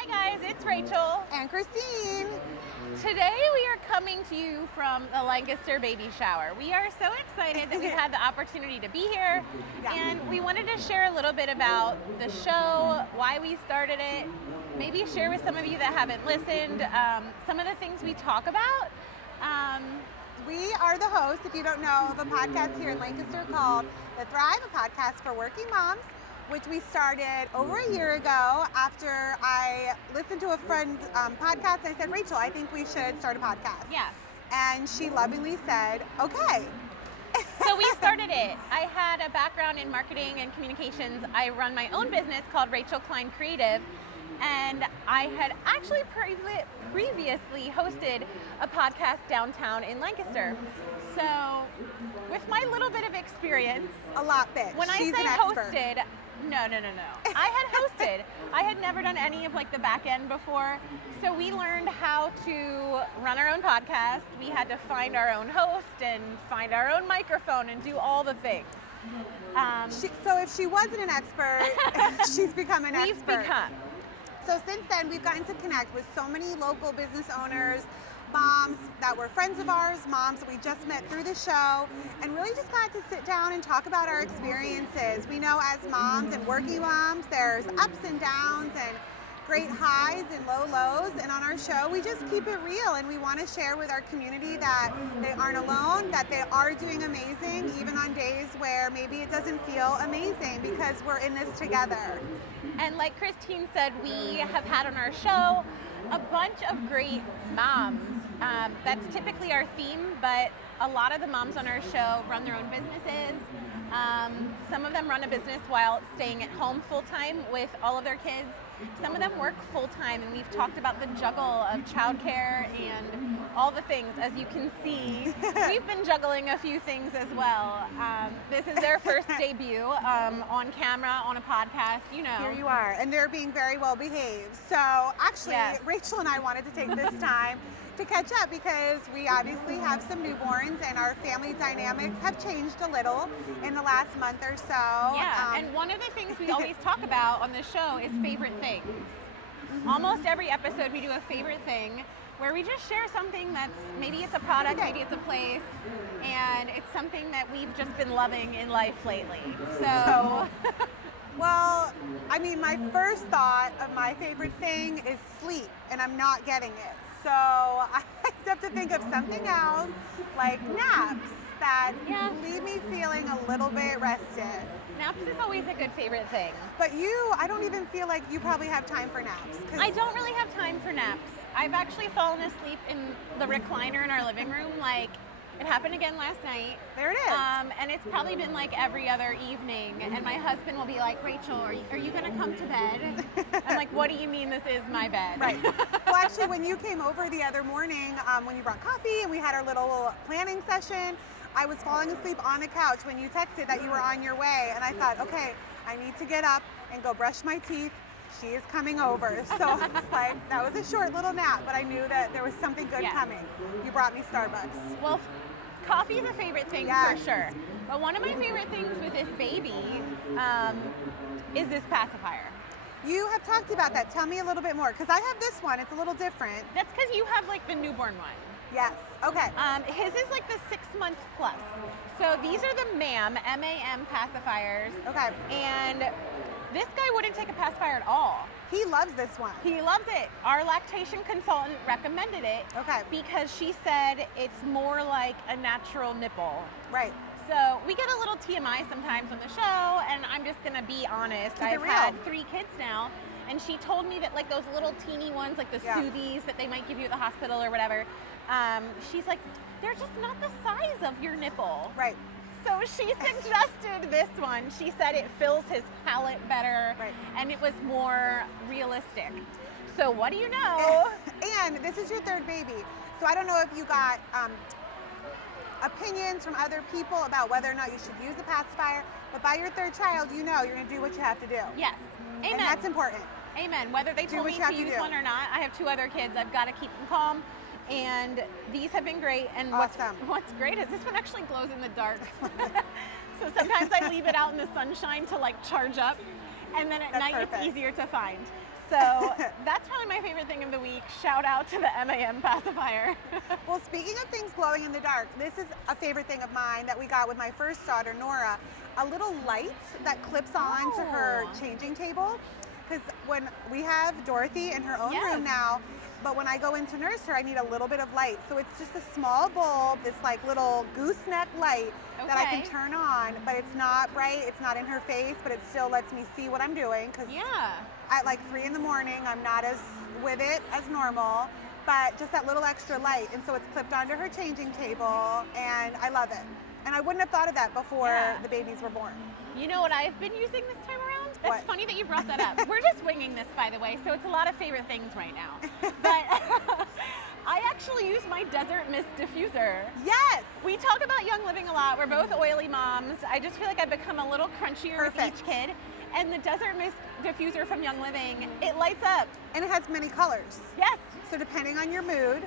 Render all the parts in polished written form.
Hi guys, it's Rachel and Christine. Today we are coming to you from the Lancaster baby shower. We are so excited that we've had the opportunity to be here, and we wanted to share a little bit about the show, why we started it, maybe share with some of you that haven't listened some of the things we talk about. We are the hosts, if you don't know, of a podcast here in Lancaster called The Thrive, a podcast for working moms, which we started over a year ago after I listened to a friend's podcast, and I said, Rachel, I think we should start a podcast. Yeah. And she lovingly said, okay. So we started it. I had a background in marketing and communications. I run my own business called Rachel Klein Creative, and I had actually previously hosted a podcast downtown in Lancaster. So with my little bit of experience, a lot bit. When She's I say an expert. hosted, no. I had hosted. I had never done any of like the back end before. So we learned how to run our own podcast. We had to find our own host and find our own microphone and do all the things. So if she wasn't an expert, she's become an expert. We've become. So since then, we've gotten to connect with so many local business owners, moms that were friends of ours, moms that we just met through the show, and really just got to sit down and talk about our experiences. We know as moms and working moms, there's ups and downs and great highs and low lows, and on our show, we just keep it real, and we want to share with our community that they aren't alone, that they are doing amazing, even on days where maybe it doesn't feel amazing, because we're in this together. And like Christine said, we have had on our show a bunch of great moms. That's typically our theme, but a lot of the moms on our show run their own businesses. Some of them run a business while staying at home full-time with all of their kids. Some of them work full-time, and we've talked about the juggle of childcare and all the things. As you can see, we've been juggling a few things as well. This is their first debut on camera, on a podcast, you know. Here you are, and they're being very well behaved. So actually, yes. Rachel and I wanted to take this time to catch up because we obviously have some newborns and our family dynamics have changed a little in the last month or so. Yeah, and one of the things we always talk about on the show is favorite things. Mm-hmm. Almost every episode we do a favorite thing where we just share something that's, maybe it's a product, maybe it's a place, and it's something that we've just been loving in life lately. So well, I mean, my first thought of my favorite thing is sleep, and I'm not getting it. So I have to think of something else, like naps, that leave me feeling a little bit rested. Naps is always a good favorite thing. But I don't even feel like you probably have time for naps. I don't really have time for naps. I've actually fallen asleep in the recliner in our living room, like, it happened again last night. There it is. And it's probably been like every other evening. And my husband will be like, Rachel, are you going to come to bed? I'm like, what do you mean this is my bed? Right. Well, actually, when you came over the other morning, when you brought coffee and we had our little planning session, I was falling asleep on the couch when you texted that you were on your way. And I thought, okay, I need to get up and go brush my teeth. She is coming over. So it's like, that was a short little nap, but I knew that there was something good coming. You brought me Starbucks. Well, coffee is a favorite thing for sure. But one of my favorite things with this baby is this pacifier. You have talked about that. Tell me a little bit more, because I have this one. It's a little different. That's because you have like the newborn one. Yes. Okay. His is like the 6 month plus. So these are the MAM pacifiers. Okay. And this guy wouldn't take a pacifier at all. He loves this one. He loves it. Our lactation consultant recommended it because she said it's more like a natural nipple. Right. So we get a little TMI sometimes on the show, and I'm just going to be honest. I've had 3 kids now, and she told me that like those little teeny ones, like the Soothies that they might give you at the hospital or whatever, she's like, they're just not the size of your nipple. Right. So she suggested this one. She said it fills his palate better, and it was more realistic. So what do you know? And this is your third baby. So I don't know if you got opinions from other people about whether or not you should use a pacifier, but by your third child, you know you're going to do what you have to do. Yes. Amen. And that's important. Amen. Whether they told me to use one or not, I have 2 other kids. I've got to keep them calm. And these have been great. And awesome. what's great is this one actually glows in the dark. So sometimes I leave it out in the sunshine to like charge up. And then at night it's easier to find. So that's probably my favorite thing of the week. Shout out to the MAM pacifier. Well, speaking of things glowing in the dark, this is a favorite thing of mine that we got with my first daughter, Nora. A little light that clips on to her changing table. Because when we have Dorothy in her own room now, but when I go in to nurse her, I need a little bit of light. So it's just a small bulb, this like little gooseneck light that I can turn on, but it's not bright, it's not in her face, but it still lets me see what I'm doing. Because at like 3 in the morning, I'm not as with it as normal, but just that little extra light. And so it's clipped onto her changing table, and I love it. And I wouldn't have thought of that before the babies were born. You know what I've been using this time around? That's funny that you brought that up. We're just winging this, by the way, so it's a lot of favorite things right now. But I actually use my Desert Mist diffuser. Yes! We talk about Young Living a lot. We're both oily moms. I just feel like I've become a little crunchier with each kid. And the Desert Mist diffuser from Young Living, it lights up. And it has many colors. Yes. So depending on your mood,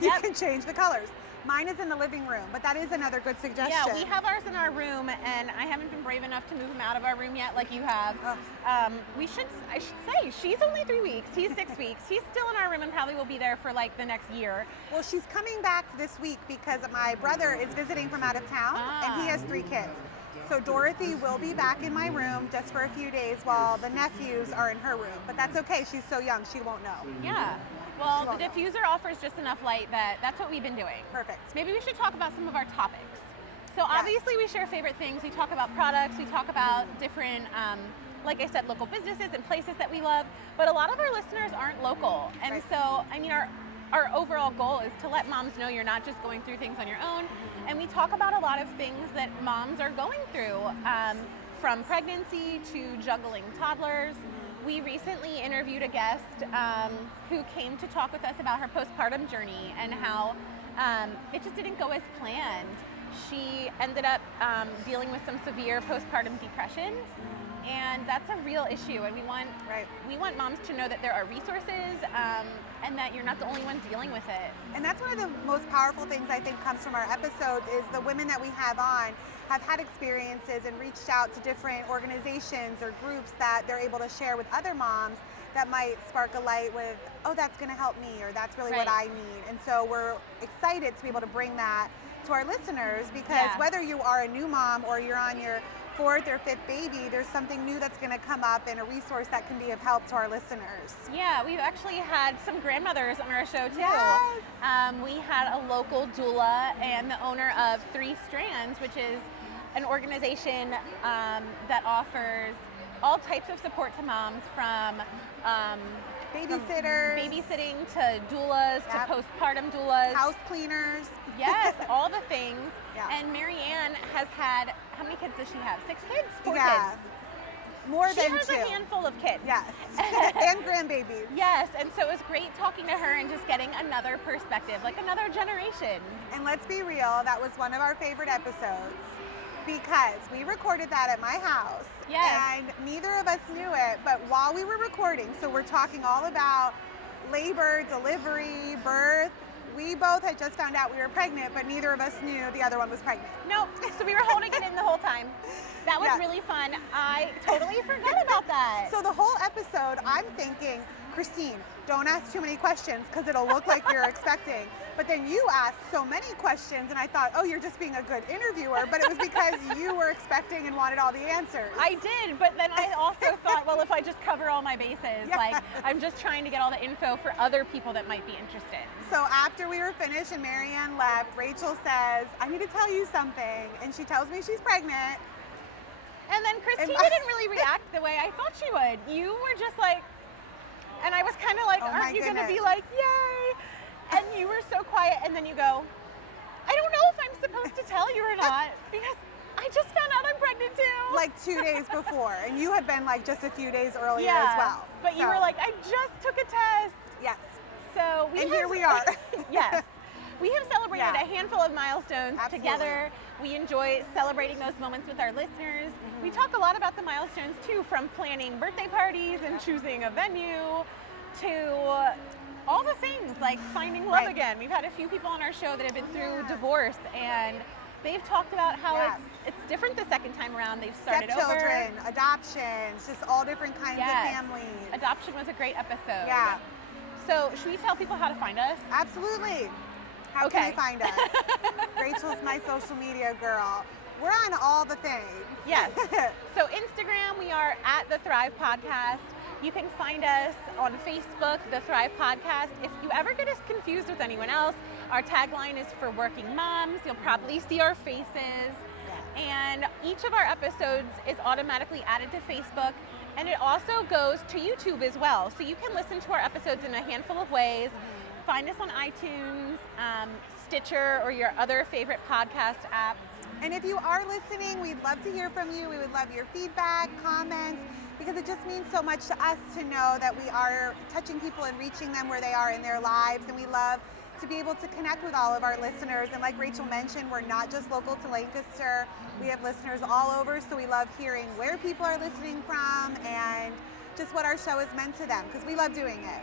you can change the colors. Mine is in the living room, but that is another good suggestion. Yeah, we have ours in our room, and I haven't been brave enough to move him out of our room yet like you have. I should say, she's only 3 weeks. He's 6 weeks. He's still in our room and probably will be there for like the next year. Well, she's coming back this week because my brother is visiting from out of town, and he has 3 kids. So Dorothy will be back in my room just for a few days while the nephews are in her room. But that's okay, she's so young, she won't know. Yeah. Well, the diffuser offers just enough light that's what we've been doing. Perfect. Maybe we should talk about some of our topics. So obviously we share favorite things. We talk about products. We talk about different, like I said, local businesses and places that we love. But a lot of our listeners aren't local. And so, I mean, our overall goal is to let moms know you're not just going through things on your own. And we talk about a lot of things that moms are going through, from pregnancy to juggling toddlers. We recently interviewed a guest who came to talk with us about her postpartum journey and how it just didn't go as planned. She ended up dealing with some severe postpartum depression, and that's a real issue. And we want moms to know that there are resources and that you're not the only one dealing with it. And that's one of the most powerful things I think comes from our episodes is the women that we have on have had experiences and reached out to different organizations or groups that they're able to share with other moms that might spark a light with, oh, that's going to help me, or that's really what I need. And so we're excited to be able to bring that to our listeners because whether you are a new mom or you're on your 4th or 5th baby, there's something new that's going to come up and a resource that can be of help to our listeners. Yeah, we've actually had some grandmothers on our show too. Yes. We had a local doula and the owner of 3 Strands, which is an organization that offers all types of support to moms from babysitting to doulas to postpartum doulas. House cleaners. Yes, all the things. And Marianne has had, how many kids does she have? 6 kids? 4 kids? More than 2. She has a handful of kids. Yes, and grandbabies. Yes, and so it was great talking to her and just getting another perspective, like another generation. And let's be real, that was one of our favorite episodes because we recorded that at my house. Yes. And neither of us knew it, but while we were recording, so we're talking all about labor, delivery, birth. We both had just found out we were pregnant, but neither of us knew the other one was pregnant. Nope, so we were holding it in the whole time. That was really fun. I totally forgot about that. So the whole episode, I'm thinking, Christine, don't ask too many questions because it'll look like you're expecting. But then you asked so many questions and I thought, oh, you're just being a good interviewer, but it was because you were expecting and wanted all the answers. I did, but then I also thought, well, if I just cover all my bases, like I'm just trying to get all the info for other people that might be interested. So after we were finished and Marianne left, Rachel says, I need to tell you something. And she tells me she's pregnant. And then Christine didn't really react the way I thought she would. You were just like, and I was kind of like, aren't you going to be like, yay? And you were so quiet, and then you go, I don't know if I'm supposed to tell you or not, because I just found out I'm pregnant too. Like 2 days before, and you had been like just a few days earlier as well. But you were like, I just took a test. Yes. So here we are. Yes. We have celebrated a handful of milestones together. We enjoy celebrating those moments with our listeners. We talk a lot about the milestones too, from planning birthday parties and choosing a venue to all the things like finding love again. We've had a few people on our show that have been through divorce, and they've talked about how it's different the second time around. They've started Stepchildren, adoptions, just all different kinds of families. Adoption was a great episode. Yeah. So should we tell people how to find us? Absolutely. How can they find us? Rachel's my social media girl. We're on all the things. Yes. So Instagram, we are at The Thrive Podcast. You can find us on Facebook, The Thrive Podcast. If you ever get us confused with anyone else, our tagline is for working moms. You'll probably see our faces. And each of our episodes is automatically added to Facebook, and it also goes to YouTube as well. So you can listen to our episodes in a handful of ways. Find us on iTunes, Stitcher, or your other favorite podcast app. And if you are listening, we'd love to hear from you. We would love your feedback, comments, because it just means so much to us to know that we are touching people and reaching them where they are in their lives. And we love to be able to connect with all of our listeners. And like Rachel mentioned, we're not just local to Lancaster. We have listeners all over, so we love hearing where people are listening from and just what our show has meant to them, because we love doing it.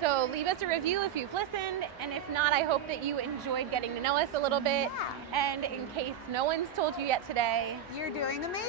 So leave us a review if you've listened, and if not, I hope that you enjoyed getting to know us a little bit. And in case no one's told you yet today, you're doing amazing.